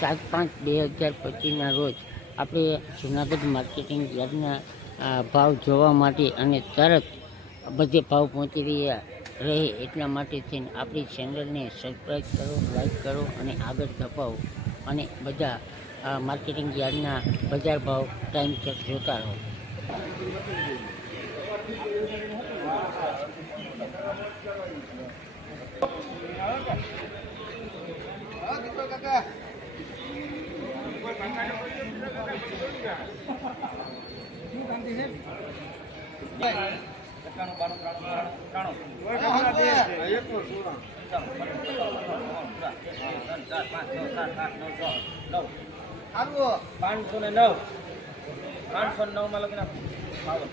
સાત, પાંચ, બે હજાર પચીસના રોજ આપણે જુનાગઢ માર્કેટિંગ યાર્ડના ભાવ જોવા માટે અને તરત બધે ભાવ પહોંચી રહ્યા. રહે એટલા માટે થઈને આપણી ચેનલને સબસ્ક્રાઈબ કરો લાઈક કરો અને આગળ ધપાવો અને બધા માર્કેટિંગ યાર્ડના બજાર ભાવ ટાઈમસર જોતા રહો. પાંચસો ને નવ પાંચસો નવમાં લગ્ન બાવન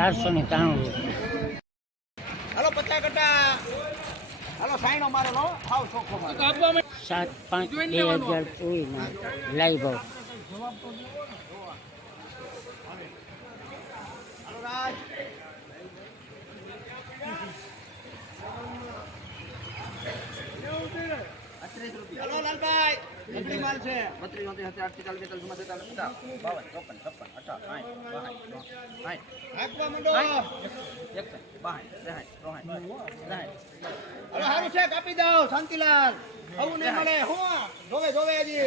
ચારસો ને ત્રાણું હાલો પચાસ કટા હાલો સાઈનો મારો લો. આવ ચોખ્ખો મારો. સાત પાંચ બે હજાર ચોવીસના લાઈવ ભાવ. હાલો રાજ. હાલો લાલભાઈ. નકલી માલ છે? બત્રીસ ચોત્રીસ આઠ ચાલીસ બેતાલીસ બાવન ચોપન છપ્પન અઠાવન સાઠ સાઠ હવે સારું છે કાપી દો શાંતિલાલ આવું નહીં મળે હું જોવે જોવે હજી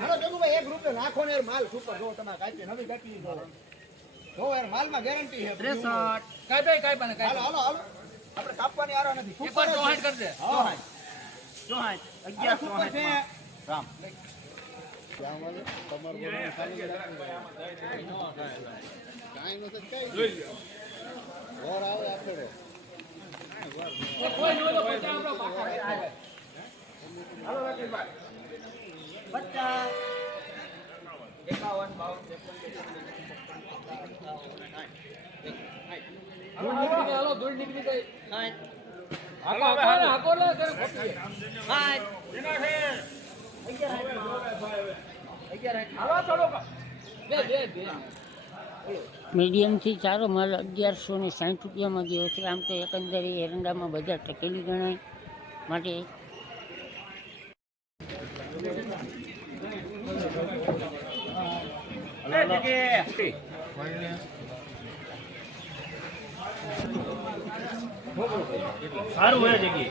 હાલો જગુભાઈ એક રૂપિયો નાખો ને માલ સુપર જો તમે કાપી નવી કાપી દો જો યાર માલમાં ગેરંટી છે. 63 હાલો હાલો હાલો આપણે કાપવાની આરો નથી સુપર 11 સુપર છે રામ હાલો રાકેશભાઈ પચાસ એકાવન બાવન ત્રેપન મીડિયમથી ચારો માલ અગિયારસો ને સાઠ રૂપિયામાં ગયો છે. આમ તો એકંદરે એરંડામાં બજાર ટકેલી ગણાય. માટે સારું હોય જગ્યાએ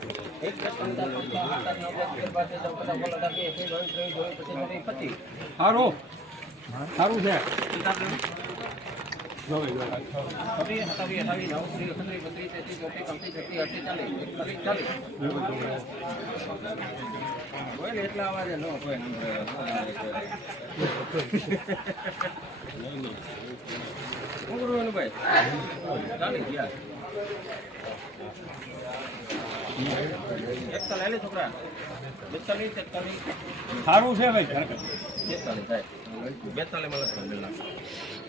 સારું સારું છે. એટલા અવાજે ન કોઈ કરવાનું ભાઈ ચાલી ગયા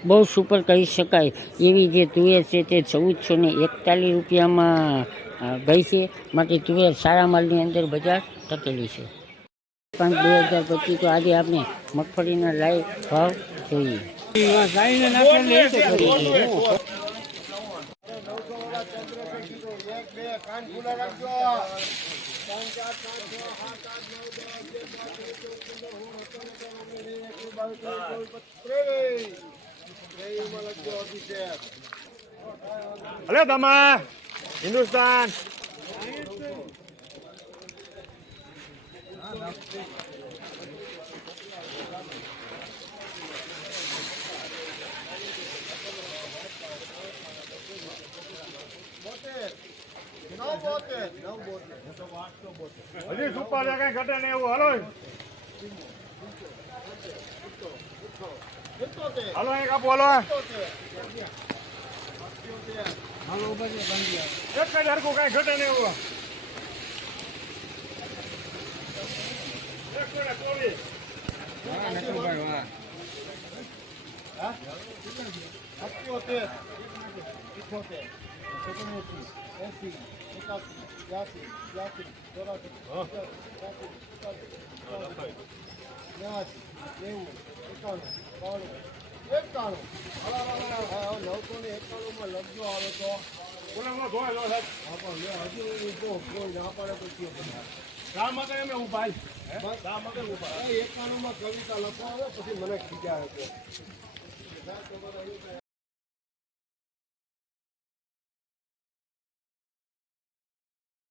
બહુ સુપર કહી શકાય. એવી જે તુવેર છે તે ચૌદસો ને એકતાલીસ રૂપિયામાં ગઈ છે. માટે તુવેર સારા માલની અંદર બજાર ટકેલી છે. પાંચ બે હજાર પચીસ તો આજે આપણે મગફળીના લાઈવ ભાવ જોઈએ. એક બે કાન ખુલ્લા રાખજો ત્રણ હલો તમે હિન્દુસ્તાન What? હજી સુપર કઈ ઘટે ને એવું હલો હલો એક આપો હલો. એક જ હરકું કઈ ઘટે ને એવું એક મિનિટ ચોવીસ હા? સત્યોતેર ઇઠોતેર ઓગણએંસી એંસી એકાસી બ્યાસી બ્યાસી ચોરાસી ચોરાસી એકાસી નેવાસી નેવું એકાણું બાણું એકાણું નવસો ને એકાણુંમાં લગ્ન આવે તો હજી જો કોઈ ના પાડે તો રામગર એમને ઊભા રામગર ઊભા એકાણું માં કવિતા લખો આવે, પછી મને ખીજા આવે.